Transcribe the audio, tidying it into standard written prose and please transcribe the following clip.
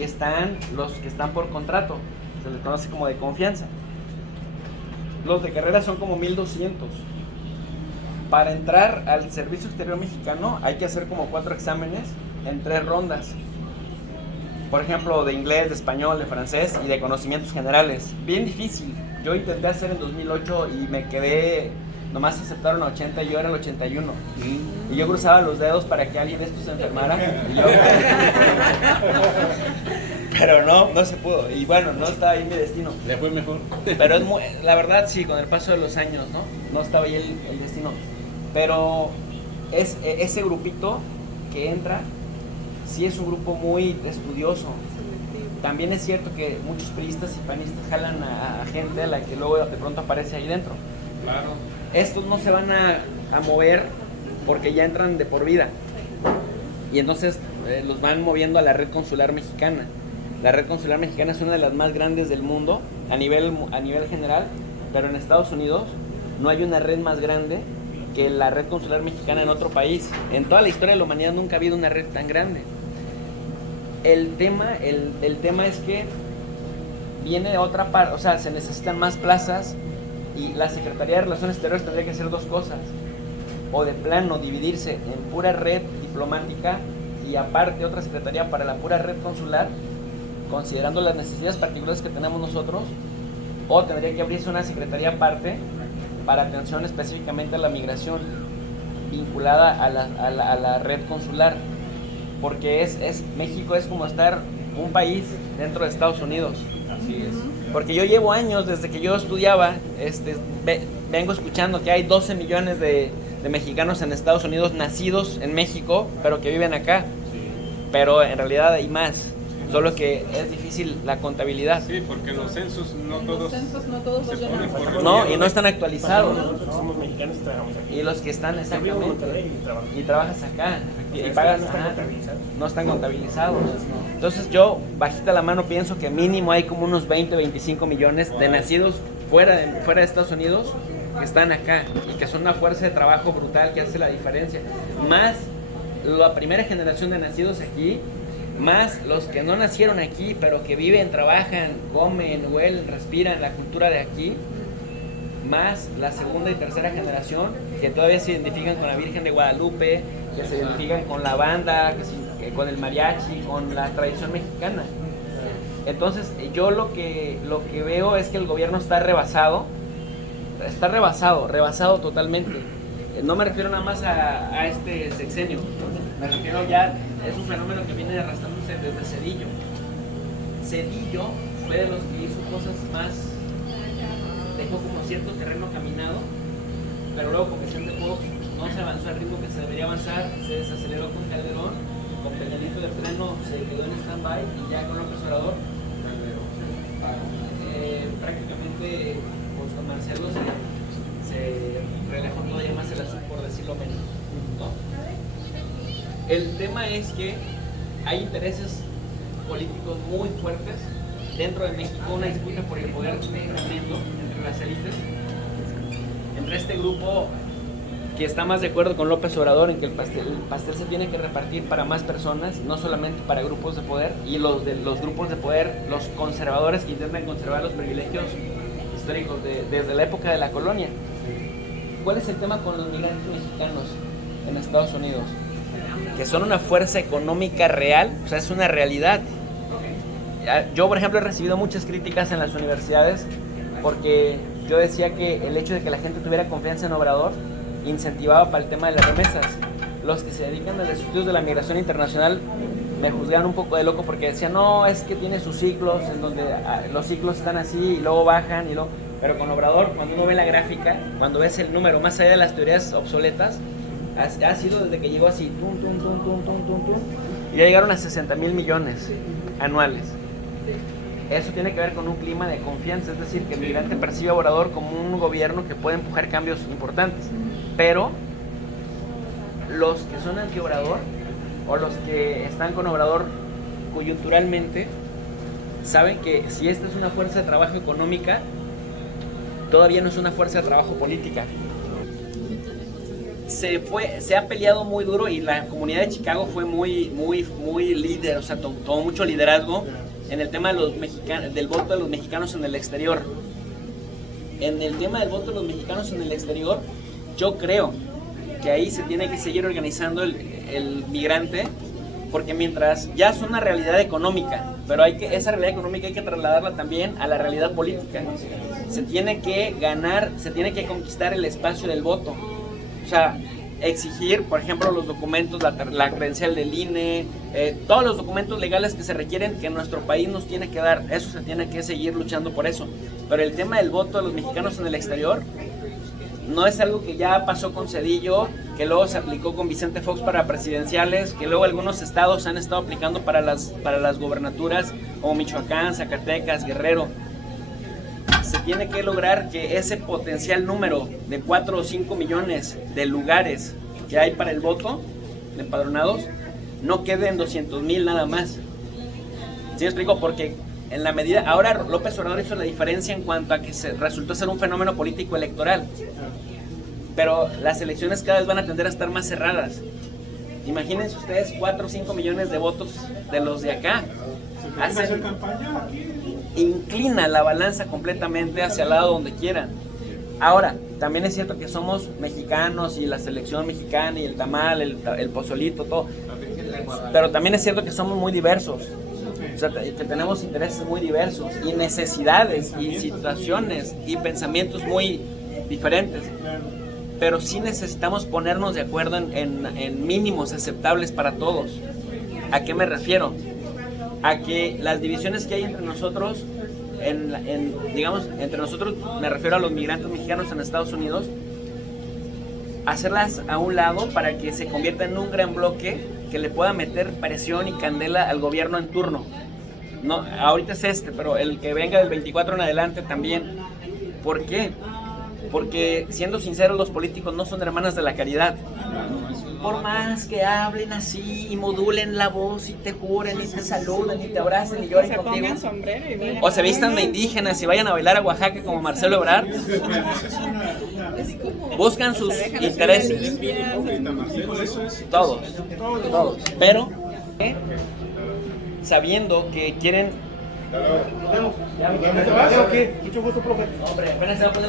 y están los que están por contrato, se les conoce como de confianza. Los de carrera son como 1200. Para entrar al servicio exterior mexicano hay que hacer como 4 exámenes en 3 rondas. Por ejemplo, de inglés, de español, de francés y de conocimientos generales. Bien difícil. Yo intenté hacer en 2008 y me quedé, nomás aceptaron a 80 y yo era el 81. Y yo cruzaba los dedos para que alguien de estos se enfermara. Y yo... Pero no se pudo. Y bueno, no estaba ahí mi destino. Le fue mejor. Pero es muy, la verdad sí, con el paso de los años, no estaba ahí el destino. Pero es ese grupito que entra, sí es un grupo muy estudioso. También es cierto que muchos priistas y panistas jalan a gente a la que luego de pronto aparece ahí dentro. Claro. Estos no se van a mover porque ya entran de por vida. Y entonces los van moviendo a la red consular mexicana. La red consular mexicana es una de las más grandes del mundo a nivel general, pero en Estados Unidos no hay una red más grande que la red consular mexicana en otro país. En toda la historia de la humanidad nunca ha habido una red tan grande. El tema es que viene de otra parte, o sea, se necesitan más plazas y la Secretaría de Relaciones Exteriores tendría que hacer 2 cosas. O de plano dividirse en pura red diplomática y aparte otra secretaría para la pura red consular, considerando las necesidades particulares que tenemos nosotros, o tendría que abrirse una secretaría aparte para atención específicamente a la migración vinculada a la red consular, porque México es como estar un país dentro de Estados Unidos. Así es. Porque yo llevo años, desde que yo estudiaba, vengo escuchando que hay 12 millones de mexicanos en Estados Unidos nacidos en México, pero que viven acá. Sí. Pero en realidad hay más. Solo que es difícil la contabilidad. Sí, porque los censos no todos los llenan. No, y no están actualizados. Nosotros somos mexicanos y trabajamos aquí. Y los que están Yo vivo en exactamente. Monterrey y trabajo. Y trabajas acá. Y Pero pagas. no están ajá, contabilizados. no están contabilizados. Entonces yo, bajita la mano, pienso que mínimo hay como unos 20, 25 millones de nacidos fuera de Estados Unidos que están acá y que son una fuerza de trabajo brutal que hace la diferencia. Más la primera generación de nacidos aquí, más los que no nacieron aquí, pero que viven, trabajan, comen, huelen, respiran la cultura de aquí, más la segunda y tercera generación que todavía se identifican con la Virgen de Guadalupe, que se identifican con la banda, con el mariachi, con la tradición mexicana. Entonces yo lo que veo es que el gobierno está rebasado totalmente. No me refiero nada más a este sexenio, me refiero ya, es un fenómeno que viene arrastrándose desde Zedillo. Zedillo fue de los que hizo cosas más, dejó como cierto terreno caminado, pero luego Comisión de Fox no se avanzó al ritmo que se debería avanzar, se desaceleró con Calderón, con Peña Nieto de plano se quedó en stand-by y ya con López Obrador, prácticamente pues, con Marcelo se relajó todavía más el asunto, por decirlo menos, ¿no? El tema es que hay intereses políticos muy fuertes dentro de México, una disputa por el poder tremendo entre las élites, entre este grupo que está más de acuerdo con López Obrador en que el pastel se tiene que repartir para más personas, no solamente para grupos de poder, y los grupos de poder, los conservadores que intentan conservar los privilegios históricos desde la época de la colonia. ¿Cuál es el tema con los migrantes mexicanos en Estados Unidos? Que son una fuerza económica real, o sea, es una realidad. Yo, por ejemplo, he recibido muchas críticas en las universidades porque yo decía que el hecho de que la gente tuviera confianza en Obrador incentivaba para el tema de las remesas. Los que se dedican a los estudios de la migración internacional me juzgaban un poco de loco porque decían, no, es que tiene sus ciclos en donde los ciclos están así y luego bajan y luego... Pero con Obrador, cuando uno ve la gráfica, cuando ves el número, más allá de las teorías obsoletas, ha sido desde que llegó así, y ya llegaron a 60,000 millones anuales. Eso tiene que ver con un clima de confianza, es decir, que el migrante percibe a Obrador como un gobierno que puede empujar cambios importantes. Pero los que son anti-Obrador, o los que están con Obrador coyunturalmente, saben que si esta es una fuerza de trabajo económica, todavía no es una fuerza de trabajo política. se ha peleado muy duro y la comunidad de Chicago fue muy líder, o sea, tomó mucho liderazgo en el tema de los mexicanos, del voto de los mexicanos en el exterior. En el tema del voto de los mexicanos en el exterior, yo creo que ahí se tiene que seguir organizando el migrante, porque mientras ya es una realidad económica, pero esa realidad económica hay que trasladarla también a la realidad política. Se tiene que ganar, se tiene que conquistar el espacio del voto. O sea, exigir, por ejemplo, los documentos, la credencial del INE, todos los documentos legales que se requieren que nuestro país nos tiene que dar. Eso se tiene que seguir luchando por eso. Pero el tema del voto de los mexicanos en el exterior no es algo que ya pasó con Zedillo, que luego se aplicó con Vicente Fox para presidenciales, que luego algunos estados han estado aplicando para las gobernaturas, como Michoacán, Zacatecas, Guerrero. Se tiene que lograr que ese potencial número de 4 o 5 millones de lugares que hay para el voto de empadronados no quede en 200,000 nada más. ¿Sí me explico? Porque en la medida, ahora López Obrador hizo la diferencia en cuanto a que resultó ser un fenómeno político electoral, pero las elecciones cada vez van a tender a estar más cerradas. Imagínense ustedes 4 o 5 millones de votos de los de acá. Inclina la balanza completamente hacia el lado donde quieran. Ahora, también es cierto que somos mexicanos y la selección mexicana y el tamal, el pozolito, todo. Pero también es cierto que somos muy diversos. O sea, que tenemos intereses muy diversos y necesidades y situaciones y pensamientos muy diferentes. Pero sí necesitamos ponernos de acuerdo en mínimos aceptables para todos. ¿A qué me refiero? A que las divisiones que hay entre nosotros, digamos, entre nosotros me refiero a los migrantes mexicanos en Estados Unidos, hacerlas a un lado para que se convierta en un gran bloque que le pueda meter presión y candela al gobierno en turno. No, ahorita es pero el que venga del 24 en adelante también. ¿Por qué? Porque, siendo sinceros, los políticos no son hermanas de la caridad. Por más que hablen así y modulen la voz y te juren y te saluden y te abracen y lloren contigo, o se vistan de indígenas y vayan a bailar a Oaxaca como Marcelo Ebrard, buscan sus intereses, todos, pero sabiendo que quieren... Mucho gusto, profe. Hombre, apenas se va a poner